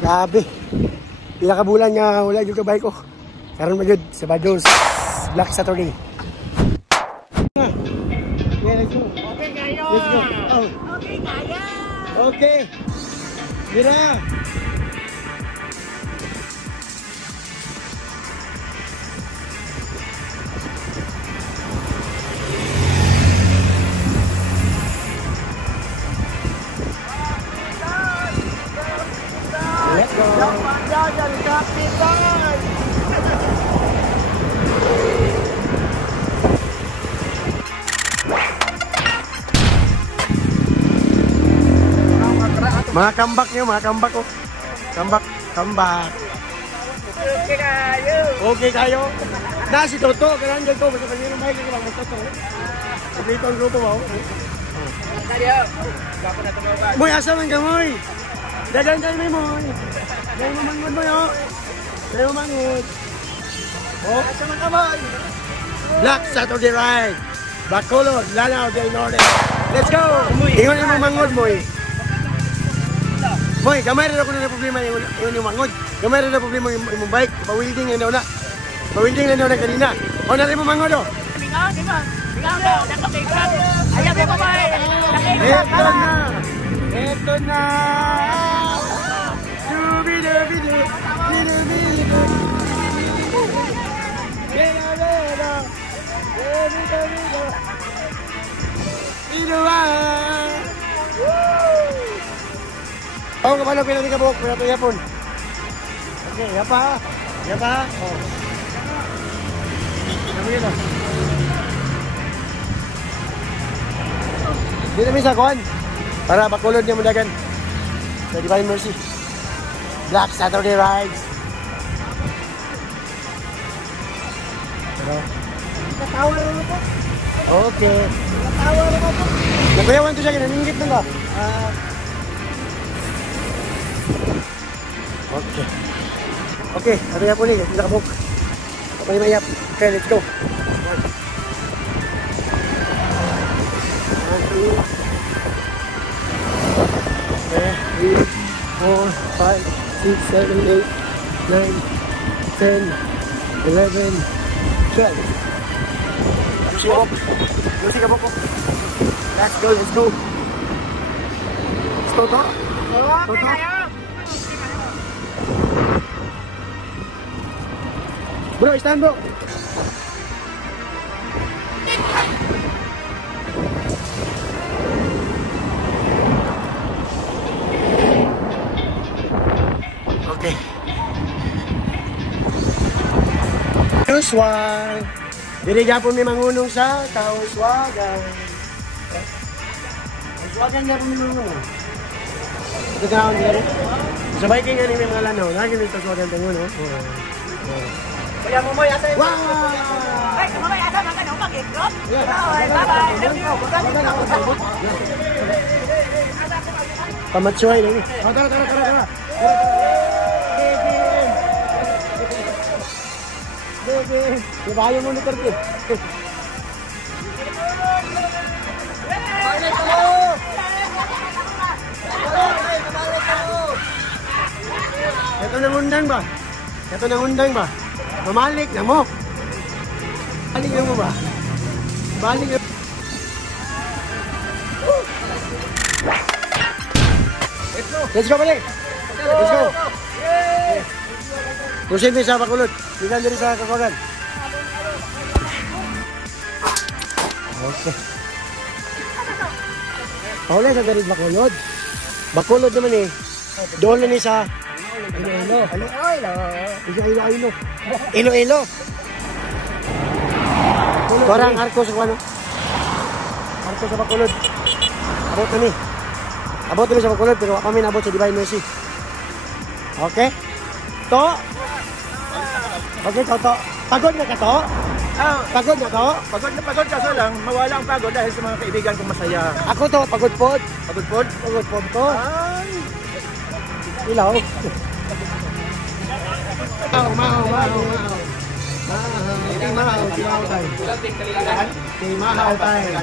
Grabe. Pila ka bulan nga wala yung kabay ko. Karon magyud sa Bados Black Saturday. Yeah, let's go. Okay kayo. Let's go. Oh. Okay kaya. Okay. Mira. Let's go. Jalan kapitan. Mga kambak nyo, mga kambak ko. Kambak, kambak. Okay kayo. Okay kayo. Na si Toto, ganun dyan ko. Basta pag nyo may kaya mag Toto. Dito ang grupo mo. Kayo. Gwapo na tumawa. Moy, asa man ka, Moy? Dagan dyan may Moy. Dahil mo mangod mo yun. Dahil mo mangod. Oh, asa man ka, Moy? Black Saturday Ride. Bacolod, Lanao del Norte. Let's go! Ingon mo mangod, Moy. Moy, gamay rin ako na problema yung mangod. Gamay rin na problema yung bike. Pa-wielding na na. Pa-wielding na na kanina. O, narin mo mangod, o. Bingaw daw. Nakapigsan. Ayaw mo ba eh. Ito na. Ito na. Dubi-dubi-du. Dubi-dubi-du. Bera-bera. Dubi-dubi-du. Inuwan. Oh, kapalo pinati ka buhok, pinati yapon. Okay, yapa. Yapa. Oh. Sabi yun o. Dito namin sa kuhan. Para Bacolod niya mundagan. Sa Divine Mercy. Black Saturday Rides. Pero, Natawa naman po. okay. Natawa naman po. Nakuyawan to siya, kinaningit na ba? Okay. Okay, ano yan po ni? Nakabuk. Kapag mayap. Okay, let's go. 1, 2, 3, 4, 5, 6, 7, 8, 9, 10, 11, 12. Lucy up. Lucy ka po. Let's go, let's go. Let's go, to. Okay kayo. Bro, stand bro. Okay. Tauswagan. Dili gyapon mi mangunong sa Tauswagan. Tauswagan gyapon mi mangunong. Ito daw nila. Sabay kay ngani may mga lanaw. Lagi mi Tauswagan tangon, no. Kuya mo mo asa. Wow! Ay, kumamay asa man ka na umagit, no? Bye-bye. Love you. Pamatsoy ni. Oh, tara. Bebe. Di ba yung monitor ko? Ito nang undang ba? Mamalik na mo. Balik na mo ba? Balik na. Let's go balik. Let's go. Kusin din sa Bacolod. Tingnan din sa Kakuagan. Okay. Paulay sa garid Bacolod. Bacolod naman eh. Doon na ni sa Iloilo. Parang arko sa ano? Arko sa Bacolod. Abot na sa Bacolod pero kami nabot sa Divine Mercy. Okay? To. Okay, to. Pagod na ka to? Pagod na to? Pagod kaso lang, mawala ang pagod dahil sa mga kaibigan kong masaya. Ako to, pagod pod. Pagod po? Pagod pod to. Ay! Ilaw. Mahaw tayo.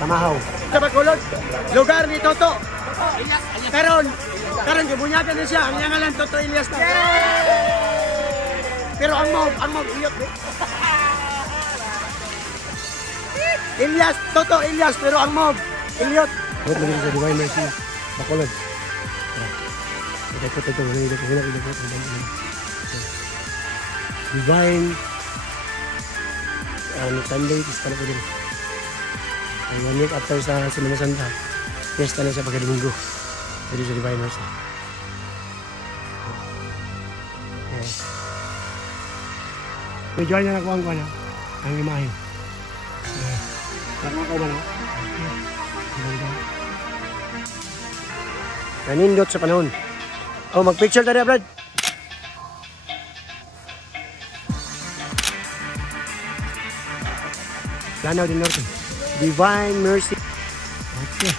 Sa Mahaw. Sa Bacolod, lugar ni Toto. karon gibunyagan na siya. Ang ngalan Toto Elias na. Pero ang mob iyot be. Elias, Toto Elias, pero ang mob iyot. Huwag mo sa Divine Mercy. Bacolod. Ito. Divine Sunday, pista na po din. 1 week after sa Semana Santa, pista na siya pagka-Domingo. Pwede sa Divine Mercy. Medyo niya nakuha ko na ang imahe. Nakuha ko ba na? Nanindot sa panahon. Oh, mag-picture tayo, Brad. Lanao del Norte. Divine Mercy. Okay.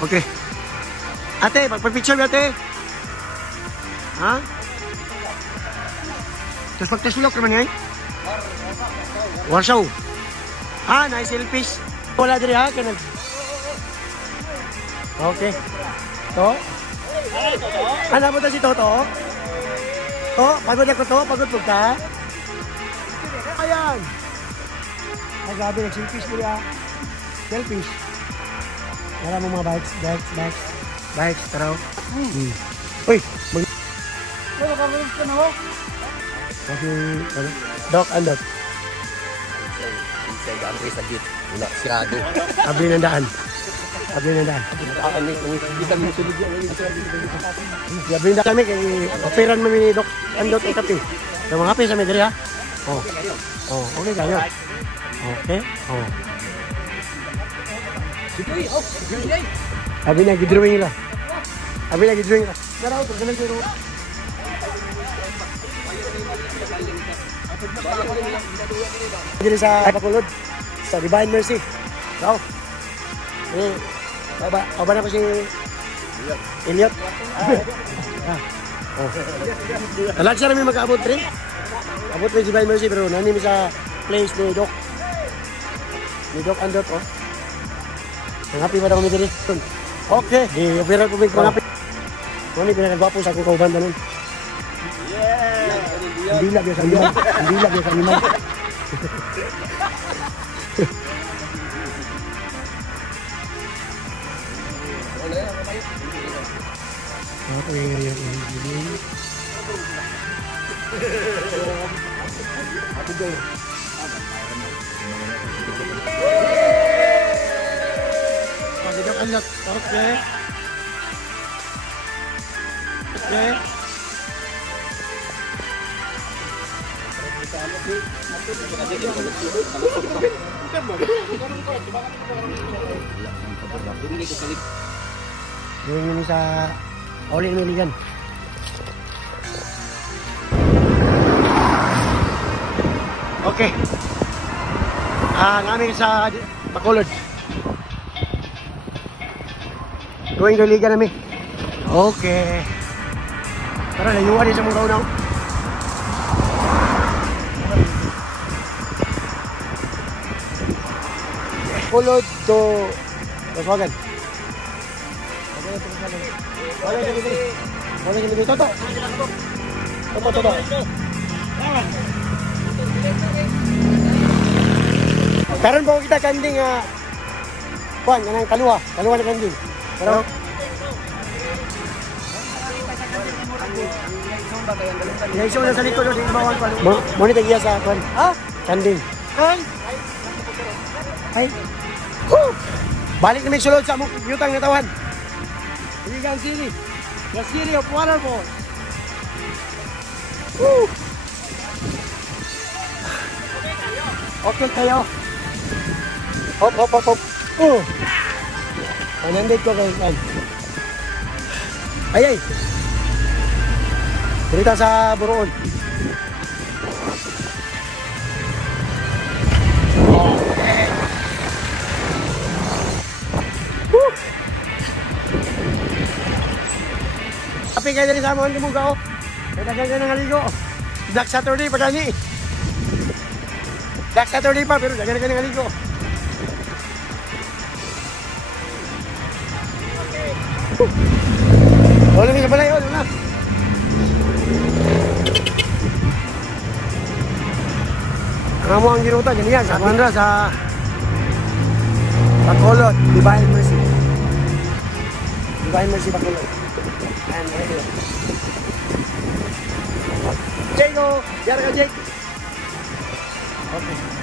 Okay. Ate, magpa-picture ba, ate? Ha? Tapos pagtasulok naman yan? Warsaw. Ah, nice selfish. Wala diri ha? Okay. To? Ano mo si Toto? To? Pagod ako to? Pagod po ka? Ayan. Ay, grabe, nag-selfish mo niya. Selfish. Tara mo mga bikes, tara. Uy! Ano ka rin ka na ho? Kasi, Doc and Doc. Inside, ang sa git. Wala, sirado. Abli ng daan. Abli na kami kay operan mo ni Doc Andot ang kape. Yung mga kape sa medri ha. Oh, okay kayo. Okay. Oh. Abi na gidrawing nila. Daraw to ganun pero. Dili sa Bacolod sa Divine Mercy. Daw. Aba na ko si Eliot. Talag siya namin mag-abot rin. Abot rin si Divine Mercy pero nanim sa place ni Doc. Ni Doc Andot, oh. Ang happy ba na kami dito? Okay, i-opera po mga happy. Kung pinagagwapo sa akong kauban nun. Hindi lang yung sa animal. Apa yang ini? Aku dulu. Pagi dok anak, okay. Okay. Gawin nyo sa Olin Miligan. Okay. Namin sa Bacolod. Gawin Miligan namin. Okay. Tara, layuan din sa mga unaw. Bacolod to Baswagan. Boleh jadi Toto. Karon po kita kanding kuan nang kaluwa na kanding. Pero ya iso na sa likod di bawal pa. Mo ni tagiya sa kuan. Ha? Kanding. Kan? Ay. Balik na may sulod sa yutang na tawan. Iligan City. The city of waterfalls. Woo! Okay kayo. Hop. Panandit ko kayo. Ay. Dito sa Buroon. Tapi kayo rin sa mga limuga, oh. May dagan ka ng haligo. Black Saturday pa gani. Black Saturday pa, pero dagan ka ligo. Wala na balay, wala na. Ang ang giruta ganyan sa Mandra sa Bacolod, Divine Mercy. Divine Mercy Bacolod. And here. Jake, Jake. Okay.